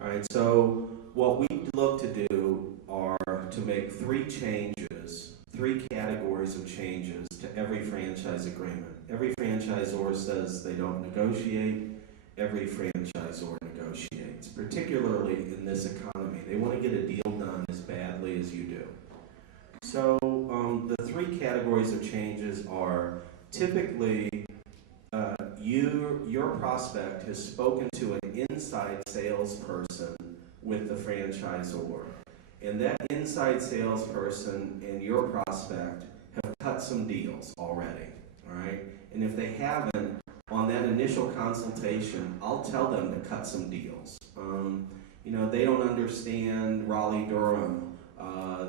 All right, so what we look to do are to make three changes, three categories of changes to every franchise agreement. Every franchisor says they don't negotiate. Every franchisor negotiates, particularly in this economy. They want to get a deal done as badly as you do. So the three categories of changes are typically your prospect has spoken to an inside salesperson with the franchisor. And that inside salesperson and your prospect have cut some deals already, all right? And if they haven't, on that initial consultation, I'll tell them to cut some deals. They don't understand Raleigh-Durham.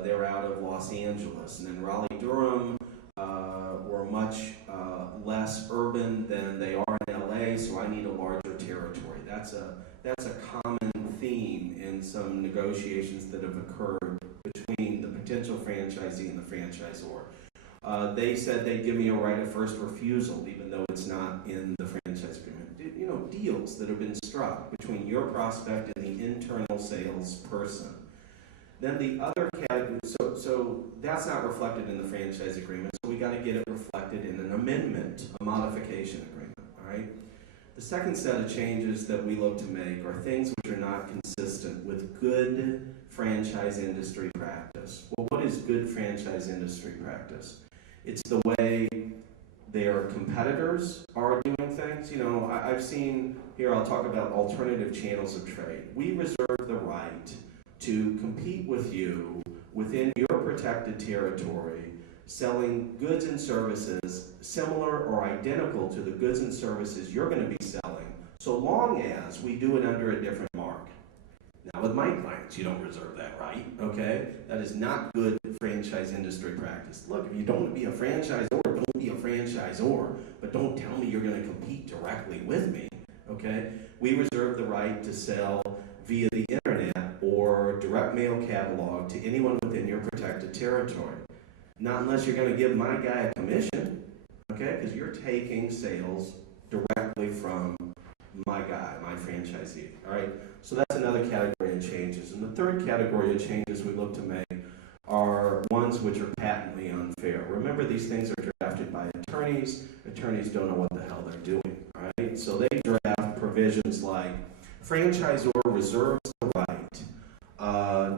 They're out of Los Angeles. And in Raleigh-Durham, we're much less urban than they are in LA, so I need a larger territory. That's a common theme in some negotiations that have occurred between the potential franchisee and the franchisor. They said they'd give me a right of first refusal, even though it's not in the franchise agreement. Deals that have been struck between your prospect and the internal salesperson. Then the other category, so that's not reflected in the franchise agreement, so we got to get it reflected in an amendment, a modification agreement, all right? The second set of changes that we look to make are things which are not consistent with good franchise industry practice. Well, what is good franchise industry practice? It's the way their competitors are doing things. I've seen, here I'll talk about alternative channels of trade. We reserve the right to compete with you within your protected territory, selling goods and services similar or identical to the goods and services you're going to be selling, so long as we do it under a different mark. Now, with my clients, you don't reserve that right, okay? That is not good franchise industry practice. Look, if you don't want to be a franchisor, don't be a franchisor, but don't tell me you're going to compete directly with me, okay? We reserve the right to sell via the internet or direct mail catalog to anyone within your protected territory. Not unless you're going to give my guy a commission, okay? Because you're taking sales directly from my guy, my franchisee, all right? So that's another category of changes. And the third category of changes we look to make are ones which are patently unfair. Remember, these things are drafted by attorneys. Attorneys don't know what the hell they're doing, all right? So they draft provisions like, franchisor reserves the right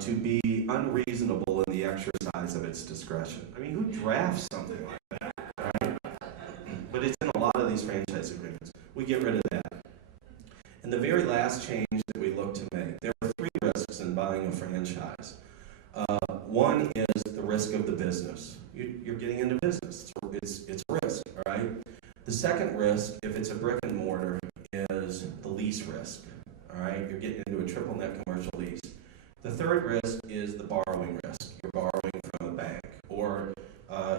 to be unreasonable in the exercise of its discretion. I mean, who drafts something like that, right? But it's in a lot of these franchise agreements. We get rid of that. And the very last change that we look to make, there are three risks in buying a franchise. One is the risk of the business. You're getting into business. It's a risk, all right? The second risk, if it's a brick and mortar, is the lease risk, all right? You're getting into a triple net commercial lease. The third risk is the borrowing risk. You're borrowing from a bank, or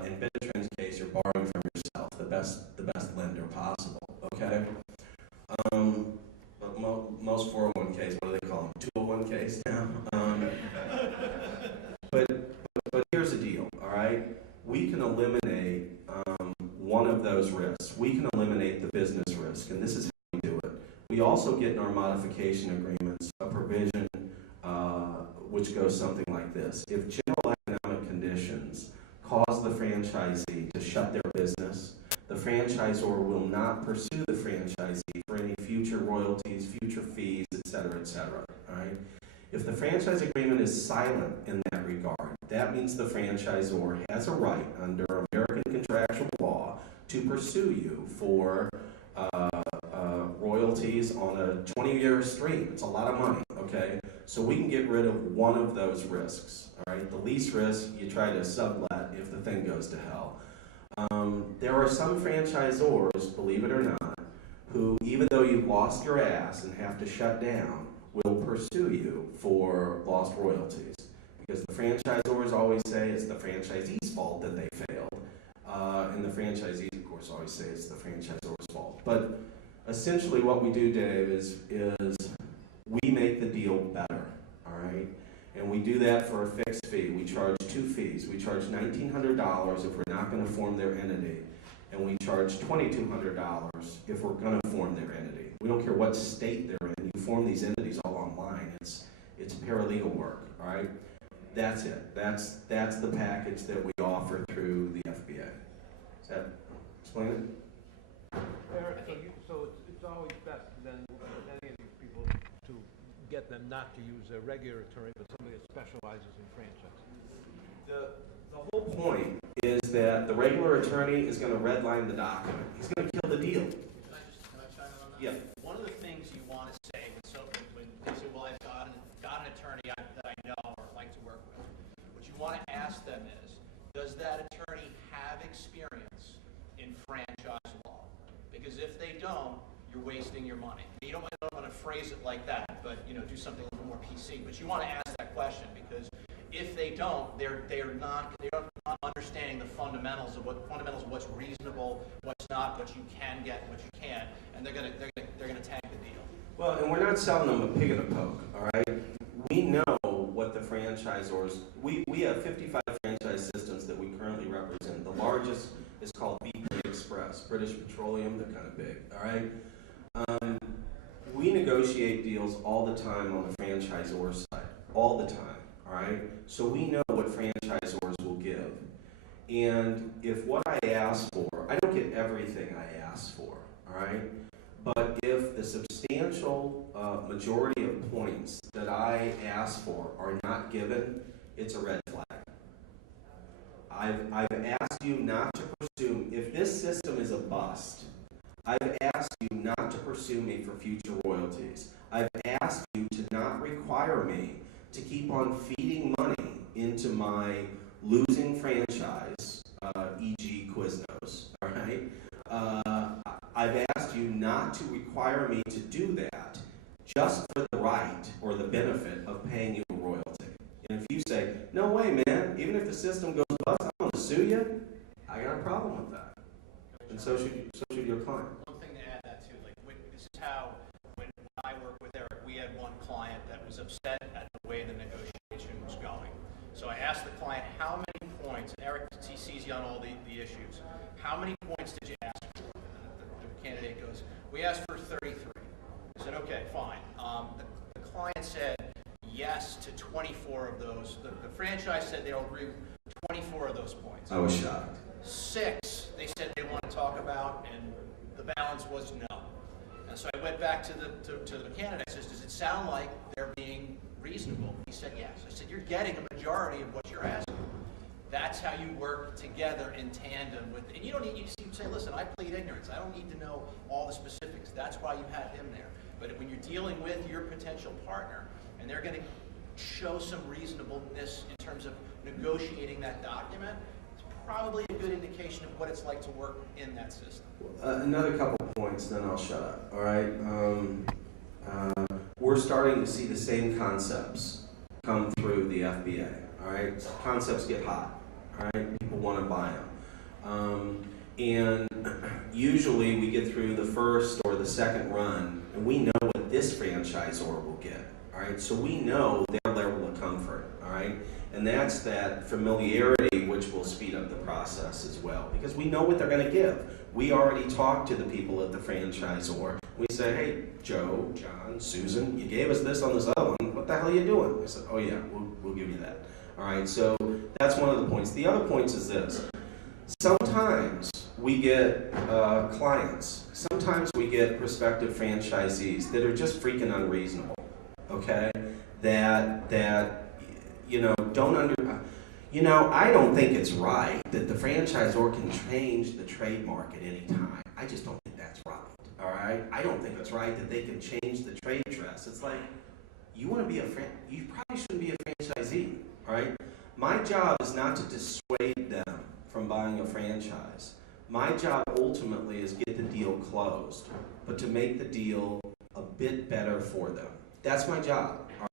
in Benetron's case, you're borrowing from yourself, the best lender possible, okay? Most 401ks, what do they call them? 201ks now? But here's the deal, all right? We can eliminate one of those risks. We can eliminate the business risk, and this is how we do it. We also get in our modification agreements a provision which goes something like this. If general economic conditions cause the franchisee to shut their business, the franchisor will not pursue the franchisee for any future royalties, future fees, et cetera, all right? If the franchise agreement is silent in that regard, that means the franchisor has a right under American contractual law to pursue you for royalties on a 20-year stream. It's a lot of money, okay? So we can get rid of one of those risks, all right? The lease risk, you try to sublet if the thing goes to hell. There are some franchisors, believe it or not, who, even though you've lost your ass and have to shut down, will pursue you for lost royalties. Because the franchisors always say it's the franchisee's fault that they failed. And the franchisees, of course, always say it's the franchisor's fault. But essentially what we do, Dave, is we make the deal better, all right? And we do that for a fixed fee. We charge two fees. We charge $1,900 if we're not going to form their entity, and we charge $2,200 if we're going to form their entity. We don't care what state they're in. You form these entities all online. It's paralegal work, all right? That's it. That's the package that we offer through the FBA. Does that explain it? Eric, so it's always best then with any of these people to get them not to use a regular attorney, but somebody that specializes in franchise. The whole point is that the regular attorney is going to redline the document. He's going to kill the deal. Can I chime in on that? Yeah. One of the things you want to say when they say, well, I've got an attorney that I know or like to work with, what you want to ask them is, does that attorney have experience in franchise law? Because if they don't, you're wasting your money. You don't want to phrase it like that, but do something a little more PC. But you want to ask that question because if they don't, they're not understanding the fundamentals of what's reasonable, what's not, what you can get, what you can't, and they're gonna tank the deal. Well, and we're not selling them a pig in a poke, all right? We know what the franchisors, we have 55 franchise systems that we currently represent. The largest is called BP Express, British Petroleum, they're kind of big, all right? We negotiate deals all the time on the franchisor side, all the time, all right? So we know what franchisors will give. And if what I ask for, I don't get everything I ask for, all right? But if the substantial majority of points that I ask for are not given, it's a red flag. I've asked you not to pursue, if this system is a bust, I've asked you not to pursue me for future royalties. I've asked you to not require me to keep on feeding money into my losing franchise, e.g. Quiznos, all right? I've asked you not to require me to do that just for the right or the benefit of paying you a royalty. And if you say, no way, man, even if the system goes bust, I'm going to sue you, I got a problem with that. And so should your client. One thing to add that too, this is how, when I work with Eric, we had one client that was upset at the way the negotiation was going. So I asked the client, how many points, and Eric sees you on all the issues, how many points did you ask for? The candidate goes, we asked for 33. I said, okay, fine. The client said yes to 24 of those. The franchise said they'll agree with 24 of those points. I was shocked. 6 they said they want to talk about, and the balance was no. And so I went back to the candidate. I said, does it sound like they're being reasonable? He said yes. I said, you're getting a majority of what you're asking. That's how you work together in tandem with, and you don't need, you say, listen, I plead ignorance. I don't need to know all the specifics. That's why you have him there. But when you're dealing with your potential partner, and they're going to show some reasonableness in terms of negotiating that document, it's probably a good indication of what it's like to work in that system. Another couple points, then I'll shut up, all right? We're starting to see the same concepts come through the FBA, all right? Concepts get hot, all right? People want to buy them. And usually we get through the first or the second run, and we know what this franchisor will get, all right? So we know their level of comfort, all right? And that's that familiarity which will speed up the process as well, because we know what they're going to give. We already talked to the people at the franchisor. We say, hey, Joe, John, Susan, you gave us this on this other one. What the hell are you doing? I said, oh yeah, we'll give you that. All right, so that's one of the points. The other points is this. Sometimes we get clients, sometimes we get prospective franchisees that are just freaking unreasonable, okay? That I don't think it's right that the franchisor can change the trademark at any time. I just don't think that's right, all right? I don't think it's right that they can change the trade dress. It's like, you probably shouldn't be a franchisee, all right? My job is not to dissuade them from buying a franchise. My job ultimately is get the deal closed, but to make the deal a bit better for them. That's my job.